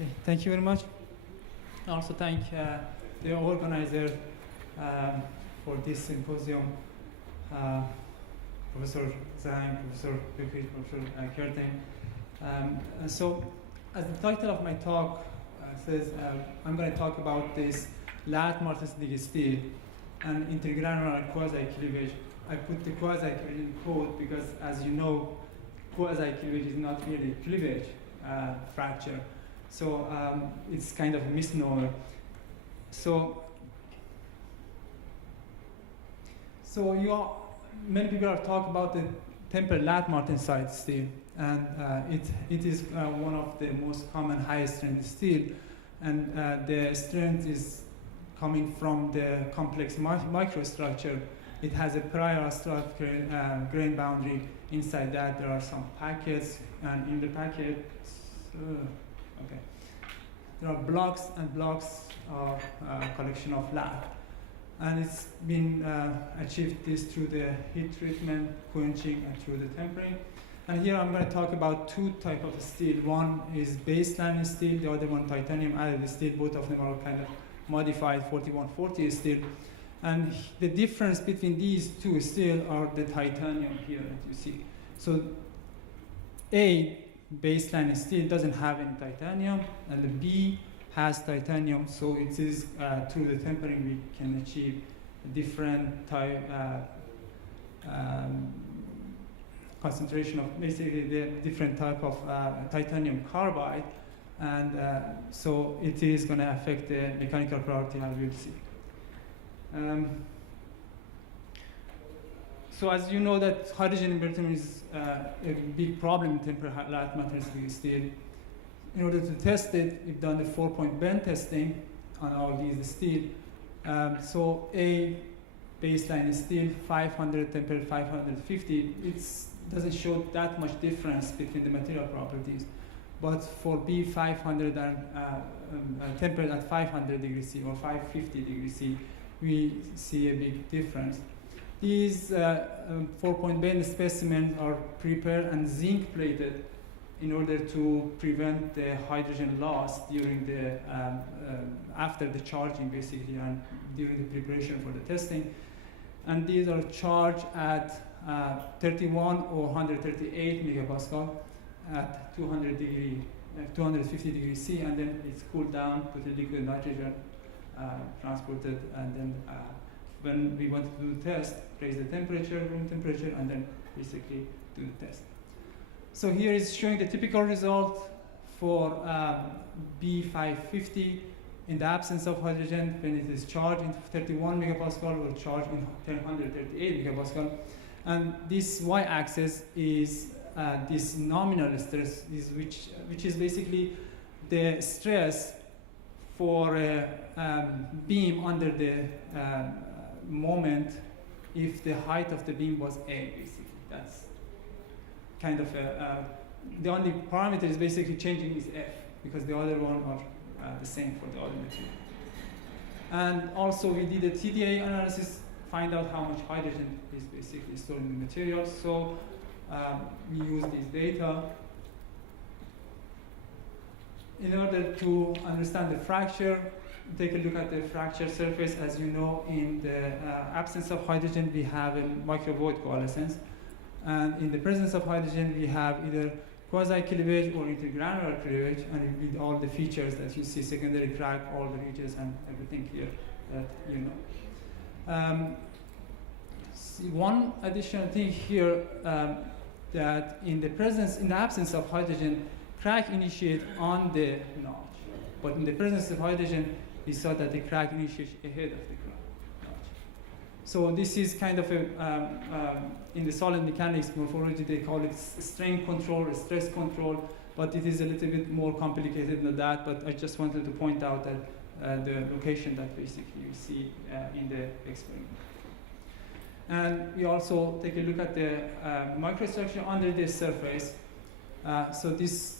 Okay, thank you very much. I also thank the organizer for this symposium, Professor Zhang, Professor Bukit, Professor Kerten. So, as the title of my talk says, I'm going to talk about this lath martensitic steel and intergranular quasi-cleavage. I put the quasi-cleavage in quote because, as you know, quasi-cleavage is not really cleavage fracture. So it's kind of a misnomer. So many people are talking about the tempered lath martensite steel, and it is one of the most common highest strength steel, and the strength is coming from the complex microstructure. It has a prior grain boundary. Inside that there are some packets, and in the packets, there are blocks and blocks of collection of lath. And it's been achieved this through the heat treatment, quenching, and through the tempering. And here I'm going to talk about two types of steel. One is baseline steel, the other one titanium added steel. Both of them are kind of modified 4140 steel. And the difference between these two steel are the titanium here that you see. So A, baseline steel, doesn't have any titanium, and the B has titanium, so it is through the tempering we can achieve a different type concentration of basically the different type of titanium carbide, and so it is going to affect the mechanical property as we'll see. So as you know that hydrogen embrittlement is a big problem in tempered lath martensitic steel. In order to test it, we've done the 4-point bend testing on all these steel. So A, baseline steel, 500 tempered 550, it doesn't show that much difference between the material properties. But for B, 500 and tempered at 500 degrees C or 550 degrees C, we see a big difference. These 4-point bend specimens are prepared and zinc plated in order to prevent the hydrogen loss during the after the charging, basically, and during the preparation for the testing. And these are charged at 31 or 138 megapascal at 250 degrees C, and then it's cooled down, put the liquid nitrogen, transported, and then when we want to do the test, raise the temperature, room temperature, and then basically do the test. So here is showing the typical result for B550 in the absence of hydrogen when it is charged in 31 megapascal or charged in 138 megapascal. And this y-axis is this nominal stress, which is basically the stress for a beam under the moment if the height of the beam was A, basically. That's kind of the only parameter is basically changing is F, because the other one are the same for the other material. And also we did a TDA analysis, find out how much hydrogen is basically stored in the material. So we use this data in order to understand the fracture. Take a look at the fracture surface. As you know, in the absence of hydrogen, we have a microvoid coalescence. And in the presence of hydrogen, we have either quasi-cleavage or intergranular cleavage, and with all the features that you see, secondary crack, all the ridges, and everything here that you know. One additional thing here, that in the absence of hydrogen, crack initiates on the notch. But in the presence of hydrogen, we saw that the crack initiates ahead of the notch. So this is kind of a, in the solid mechanics morphology, they call it strain control or stress control, but it is a little bit more complicated than that, but I just wanted to point out that the location that basically you see in the experiment. And we also take a look at the microstructure under the surface. So this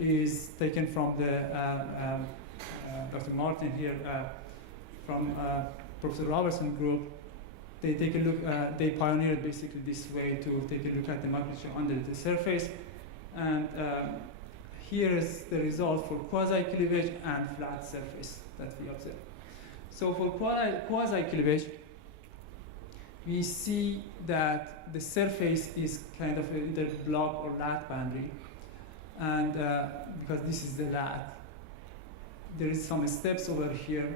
is taken from the Dr. Martin here from Professor Robertson group. They take a look. They pioneered basically this way to take a look at the microstructure under the surface. And here is the result for quasi-cleavage and flat surface that we observe. So for quasi-cleavage, we see that the surface is kind of either block or lath boundary, and because this is the lath, there is some steps over here,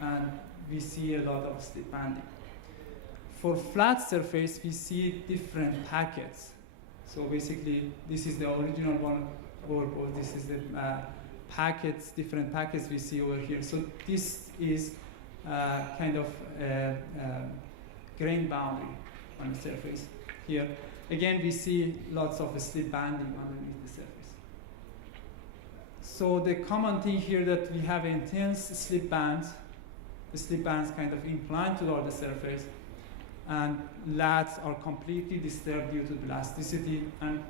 and we see a lot of slip banding. For flat surface, we see different packets. So basically, this is the original one, or this is the packets, different packets we see over here. So this is kind of grain boundary on the surface here. Again, we see lots of slip banding underneath the surface. So the common thing here that we have intense slip bands. The slip bands kind of incline toward the surface, and laths are completely disturbed due to plasticity, and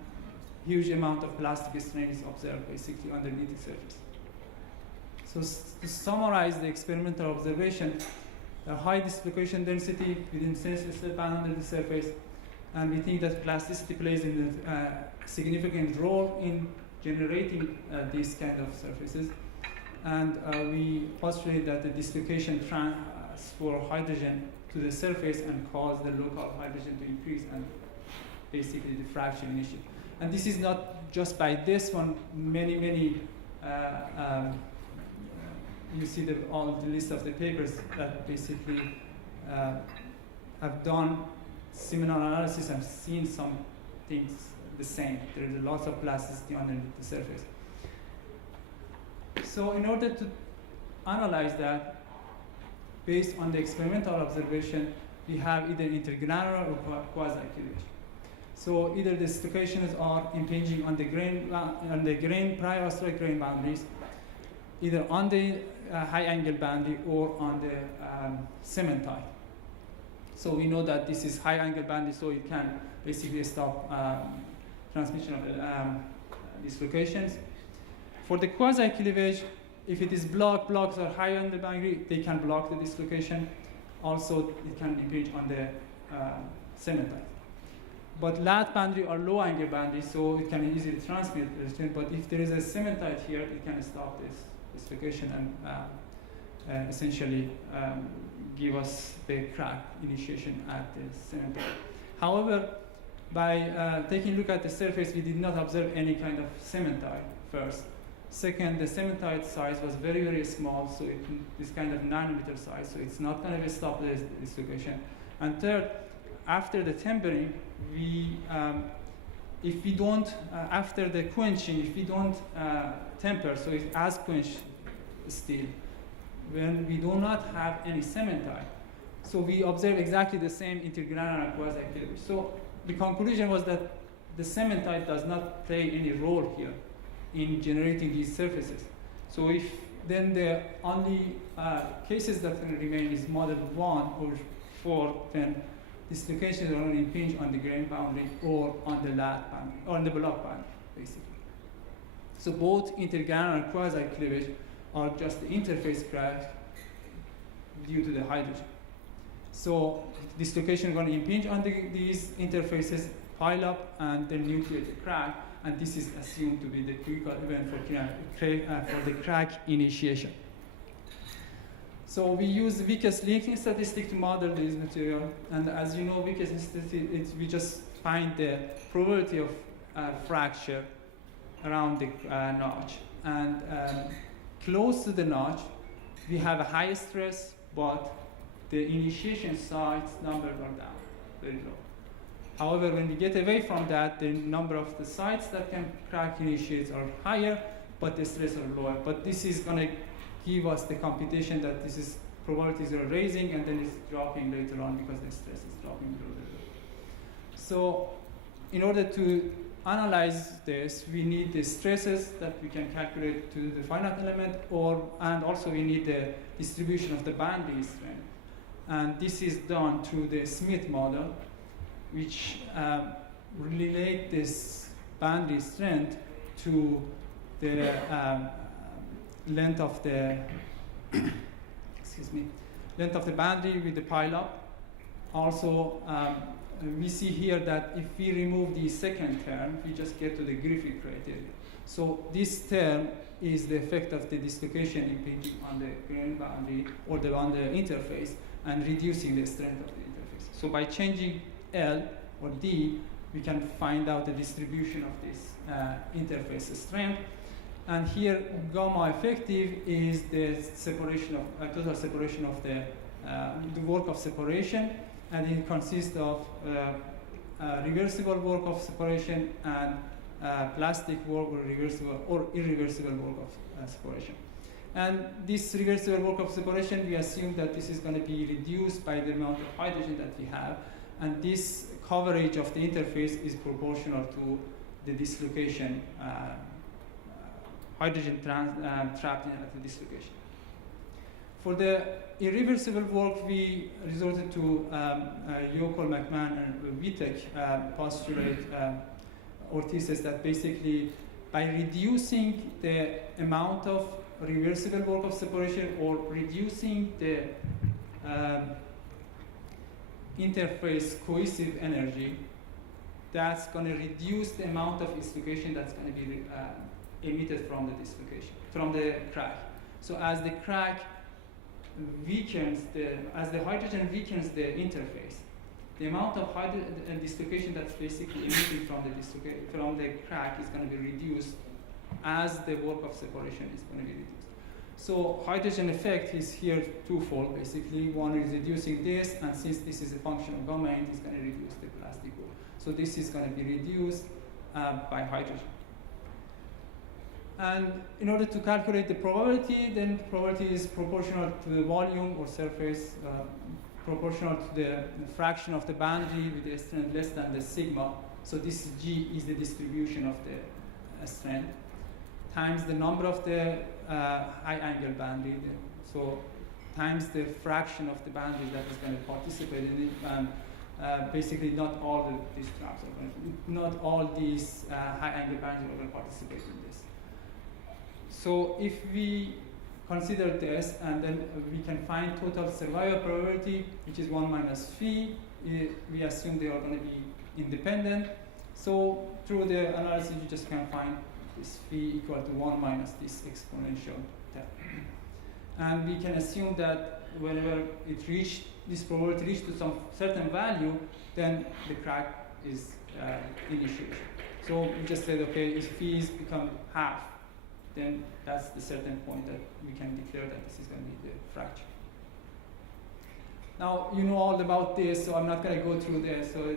huge amount of plastic strain is observed basically underneath the surface. So to summarize the experimental observation, a high dislocation density within slip band under the surface, and we think that plasticity plays a significant role in generating these kind of surfaces. And we postulate that the dislocation transfer hydrogen to the surface and cause the local hydrogen to increase and basically the fracture initiate. And this is not just by this one, many you see all the list of the papers that basically have done similar analysis and seen some things the same. There is lots of plasticity underneath the surface. So in order to analyze that, based on the experimental observation, we have either intergranular or quasi-cleavage. So either the dislocations are impinging on the grain prior asteroid grain boundaries, either on the high angle boundary or on the cementite. So we know that this is high angle boundary, so it can basically stop transmission of the dislocations. For the quasi-cleavage, if it is blocks are high on the boundary, they can block the dislocation. Also, it can impinge on the cementite. But lath boundary are low angle boundary, so it can easily transmit resistance. But if there is a cementite here, it can stop this dislocation and essentially give us the crack initiation at the cementite. However, by taking a look at the surface, we did not observe any kind of cementite first. Second, the cementite size was very, very small, so it's kind of nanometer size, so it's not going to stop the dislocation. And third, after the tempering, if we don't, after the quenching, if we don't temper, so it's as quenched still, when we do not have any cementite, so we observe exactly the same intergranular quasi-cleavage. So the conclusion was that the cementite does not play any role here in generating these surfaces. So if then the only cases that can remain is model 1 or 4, then dislocations are only impinge on the grain boundary or on the lath boundary, or on the block boundary, basically. So both intergranular and quasi-cleavage are just the interface crack due to the hydrogen. So dislocation is going to impinge on these interfaces, pile up, and then nucleate the crack, and this is assumed to be the critical event for the crack initiation. So we use Vickers linking statistic to model this material, and as you know, Vickers statistic, we just find the probability of fracture around the notch, and close to the notch, we have a high stress, but the initiation sites numbers are down, very low. However, when we get away from that, the number of the sites that can crack initiates are higher, but the stress are lower. But this is going to give us the computation that this is probabilities are raising and then it's dropping later on because the stress is dropping below the low. So in order to analyze this, we need the stresses that we can calculate to the finite element, and also we need the distribution of the boundary strength. And this is done through the Smith model, which relate this boundary strength to the length of the length of the boundary with the pileup. Also, we see here that if we remove the second term, we just get to the Griffith criteria. So this term is the effect of the dislocation impinging on the grain boundary or on the interface and reducing the strength of the interface. So by changing L or D, we can find out the distribution of this interface strength. And here, gamma effective is the separation of total separation of the work of separation, and it consists of reversible work of separation and plastic work or reversible or irreversible work of separation. And this reversible work of separation, we assume that this is going to be reduced by the amount of hydrogen that we have, and this coverage of the interface is proportional to the dislocation, hydrogen trapped at the dislocation. For the irreversible work, we resorted to Yockel, McMahon, and Wittek postulate or thesis that basically by reducing the amount of reversible work of separation or reducing the interface cohesive energy, that's going to reduce the amount of dislocation that's going to be emitted from the dislocation, from the crack. So as the crack weakens, as the hydrogen weakens the interface, the amount of dislocation that's basically emitted from the crack is going to be reduced as the work of separation is going to be reduced. So hydrogen effect is here twofold, basically. One is reducing this, and since this is a function of gamma end, it's going to reduce the plastic work. So this is going to be reduced by hydrogen. And in order to calculate the probability, then probability is proportional to the volume or surface, proportional to the fraction of the boundary with the strength less than the sigma. So this G is the distribution of the strength, times the number of the high angle boundary, so times the fraction of the boundary that is going to participate in it, and basically not all these traps are going to, not all these high angle boundaries are going to participate in this. So if we consider this, and then we can find total survival probability, which is 1 minus phi. We assume they are going to be independent. So through the analysis, you just can find this phi equal to 1 minus this exponential term. And we can assume that whenever this probability reaches to some certain value, then the crack is initiated. So we just said, okay, if phi is become half, then that's the certain point that we can declare that this is going to be the fracture. Now, you know all about this, so I'm not going to go through this. So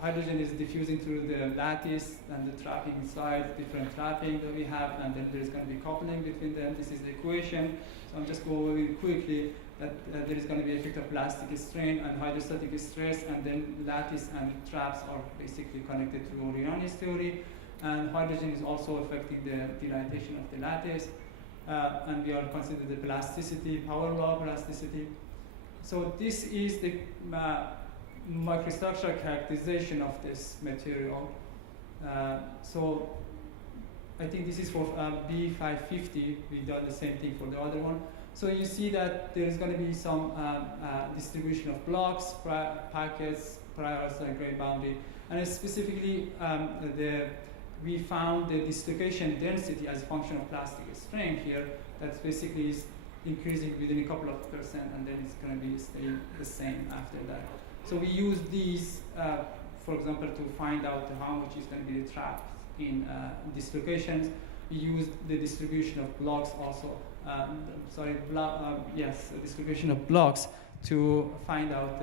hydrogen is diffusing through the lattice and the trapping inside, different trapping that we have, and then there's going to be coupling between them. This is the equation. So I'm just going over it quickly that there is going to be effect of plastic strain and hydrostatic stress, and then lattice and traps are basically connected through Oriani's theory. And hydrogen is also affecting the dilatation of the lattice, and we are considering the plasticity, power law plasticity. So this is the microstructural characterization of this material. So I think this is for B550. We've done the same thing for the other one. So you see that there is going to be some distribution of blocks, packets, prior and grain boundary, and specifically we found the dislocation density as a function of plastic strain here. That basically is increasing within a couple of percent, and then it's going to be staying the same after that. So we use these, for example, to find out how much is going to be trapped in dislocations. We use the distribution of blocks also. Distribution of blocks to find out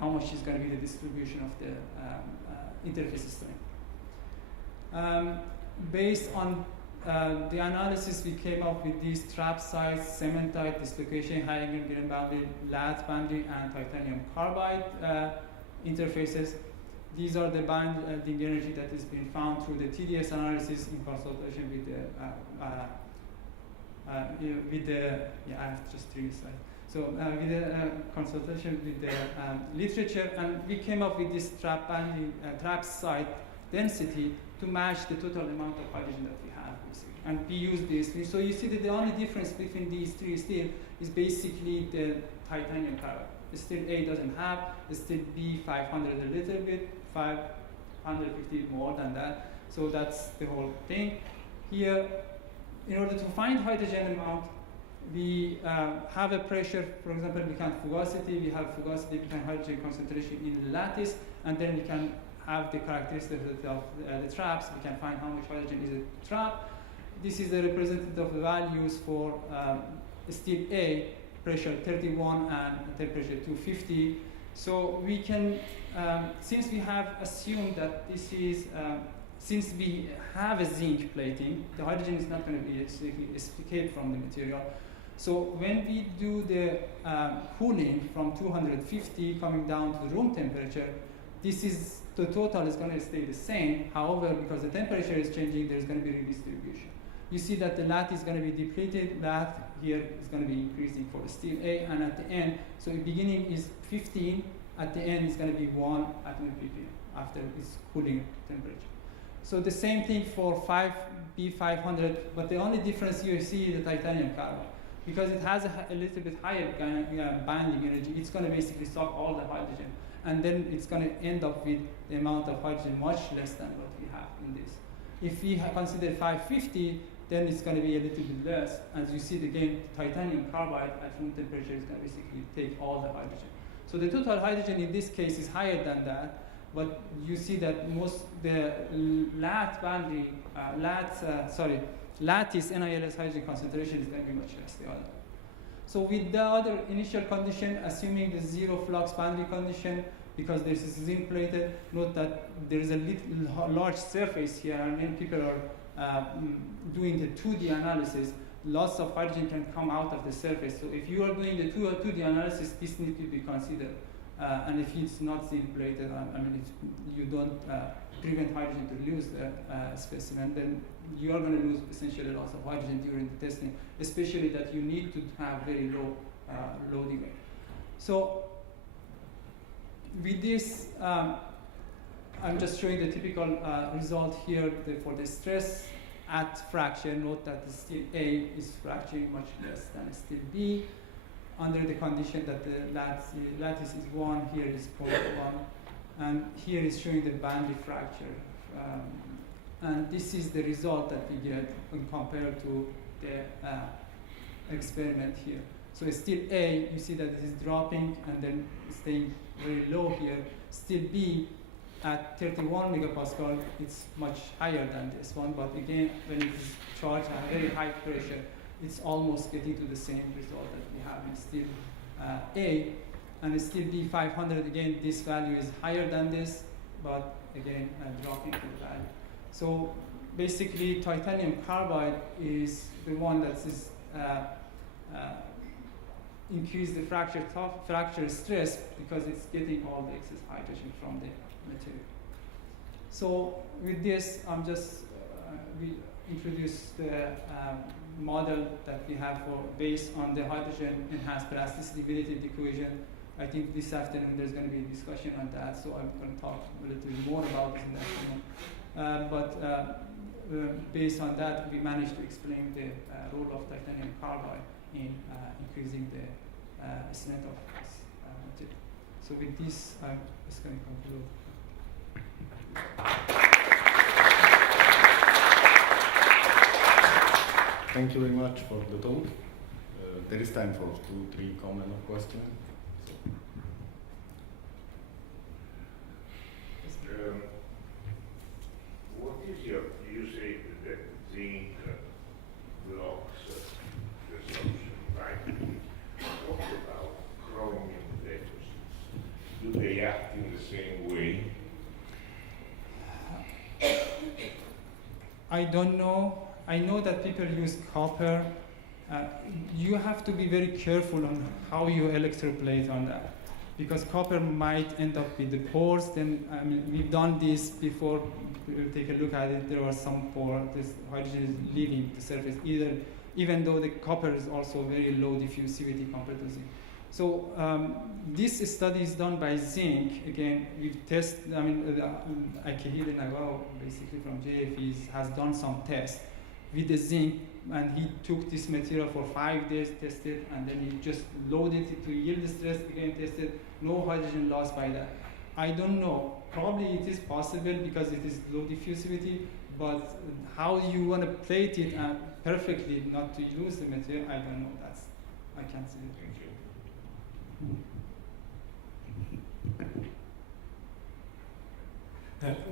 how much is going to be the distribution of the interface strength. Based on the analysis, we came up with these trap sites, cementite, dislocation, high angle grain boundary, lath boundary, and titanium carbide interfaces. These are the binding energy that has been found through the TDS analysis in consultation with the I have just 3 slides. So with the consultation with the literature, and we came up with this trap site density to match the total amount of hydrogen that we have, basically. And we use this. So you see that the only difference between these 3 still is basically the titanium carbide. Still A doesn't have, still B 500 a little bit, 550 more than that. So that's the whole thing. Here, in order to find hydrogen amount, we have a pressure. For example, we can fugacity. We have fugacity, we can hydrogen concentration in the lattice, and then we can have the characteristics of the traps. We can find how much hydrogen is a trap. This is the representative values for steel A, pressure 31 and temperature 250. So we can, since we have assumed that this is, since we have a zinc plating, the hydrogen is not going to be escape from the material. So when we do the cooling from 250 coming down to room temperature, the total is going to stay the same. However, because the temperature is changing, there's going to be redistribution. You see that the lath is going to be depleted. Lath here is going to be increasing for the steel A, and at the end, so the beginning is 15, at the end is going to be 1 atom ppm after its cooling temperature. So the same thing for 5B500, but the only difference you see is the titanium carbide. Because it has a little bit higher binding energy, it's going to basically suck all the hydrogen. And then it's going to end up with the amount of hydrogen much less than what we have in this. If we consider 550, then it's going to be a little bit less. As you see, again, titanium carbide at room temperature is going to basically take all the hydrogen. So the total hydrogen in this case is higher than that, but you see that the lattice NILS hydrogen concentration is going to be much less the other. So with the other initial condition, assuming the zero flux boundary condition, because this is zinc plated, note that there is a large surface here, and when people are doing the 2D analysis, lots of hydrogen can come out of the surface. So if you are doing the 2D analysis, this needs to be considered. And if it's not zinc plated, I mean, if you don't prevent hydrogen to lose the specimen, then you are going to lose essentially lots of hydrogen during the testing, especially that you need to have very low loading rate. So with this, I'm just showing the typical result here for the stress at fracture. Note that the steel A is fracturing much less than steel B, under the condition that the lattice is 1, here is 0.1, and here is showing the boundary fracture. And this is the result that we get when compared to the experiment here. So steel A, you see that it is dropping and then staying very low here. Steel B at 31 megapascal, it's much higher than this one, but again, when it is charged at very high pressure, it's almost getting to the same result that we have in steel A. And steel B 500, again, this value is higher than this, but again, dropping the value. So basically, titanium carbide is the one that is increase the fracture stress because it's getting all the excess hydrogen from the material. So with this, I'm just we introduce the model that we have for based on the hydrogen enhanced plasticity related equation. I think this afternoon there's going to be a discussion on that, so I'm going to talk a little bit more about this in the afternoon. But based on that, we managed to explain the role of titanium carbide in increasing the strength of this material. So with this, I'm just going to conclude. Thank you very much for the talk. There is time for 2-3 comments or questions. What is your, you say that zinc blocks the solution, right? What about chromium deposits? Do they act in the same way? I don't know. I know that people use copper. You have to be very careful on how you electroplate on that, because copper might end up with the pores. Then, I mean, we've done this before. Take a look at it. There was some pore. This hydrogen is leaving the surface, even though the copper is also very low diffusivity compared to zinc. So this study is done by zinc. Again, we've tested. I mean, Akihide Nagao, basically from JFE, has done some tests with the zinc, and he took this material for 5 days, tested, and then he just loaded it to yield stress, again tested, no hydrogen loss by that. I don't know. Probably it is possible because it is low diffusivity, but how you want to plate it perfectly not to lose the material, I don't know. I can't say. Thank you.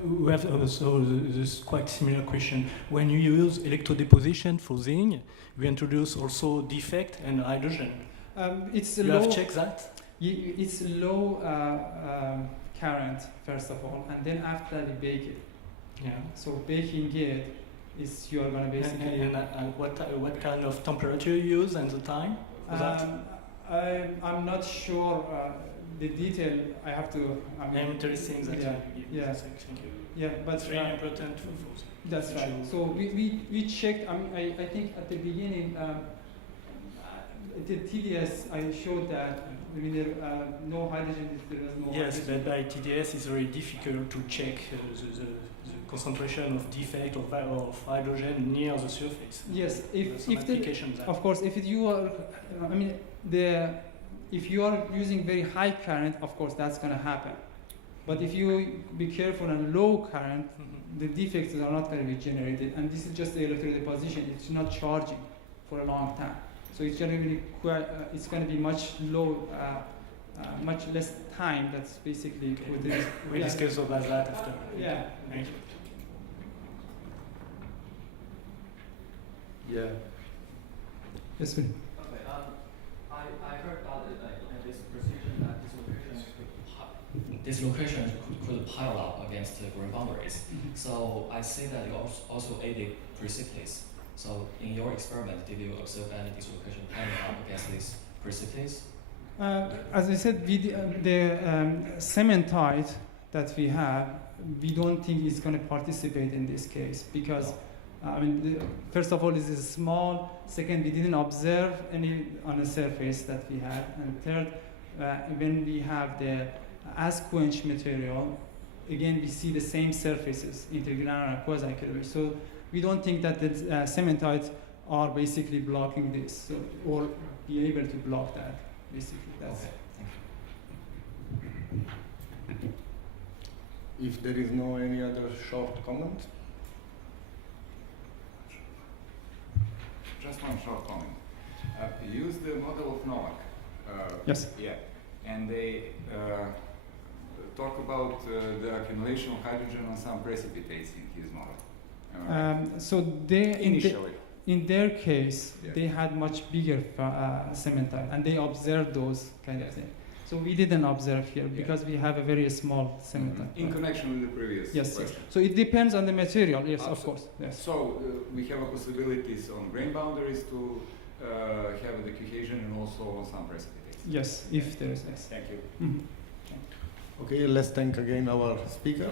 We have also this quite similar question. When you use electrodeposition for zinc, we introduce also defect and hydrogen. It's You low. have checked that? It's low current first of all, and then after that we bake it. Yeah. So baking it is you are gonna basically. And what kind of temperature you use and the time for that? I'm not sure the detail. I have to. I'm interested that yeah, you give. yeah. Thank you. Yeah, but It's really important for that's right. So we checked. I think at the beginning, the TDS I showed that no hydrogen. There was no. Yes, hydrogen. but by TDS it's very difficult to check the concentration of defect of hydrogen near the surface. Yes, There's some if the, applications that- of course, if you are, if you are using very high current, of course that's going to happen. But if you be careful on low current, the defects are not going to be generated, and this is just the electrodeposition. It's not charging for a long time, so it's going to be it's going to be much much less time. That's basically Okay. with this. We'll discuss about that after. Yeah. Thank you. Yeah. Yes, please. Okay, I heard that this precision that dislocation could pile up against the grain boundaries. So I see that you also aided precipitates. So in your experiment, did you observe any dislocation piling up against these precipitates? As I said, the cementite that we have, we don't think is going to participate in this case because, first of all, this is small. Second, we didn't observe any on the surface that we had. And third, when we have the as-quench material, again, we see the same surfaces, intergranular and quasi-cleavage. So we don't think that the cementites are basically blocking this or be able to block that. Basically, that's Okay, thank you. If there is no any other short comment, Just one short comment. You use the model of Novak. Yes. Yeah, and they talk about the accumulation of hydrogen on some precipitates in his model. So they Initially. in their case, Yeah. they had much bigger cementite, and they observed those kind of things. So we didn't observe here because we have a very small cementite. In connection with the previous Yes, yes. question. So it depends on the material. Yes, of Absolutely. course. Yes. So we have possibilities on grain boundaries to have the cohesion and also on some precipitates. Yes, if there is. Yes. Thank you. Mhm. okay, let's thank again our speaker.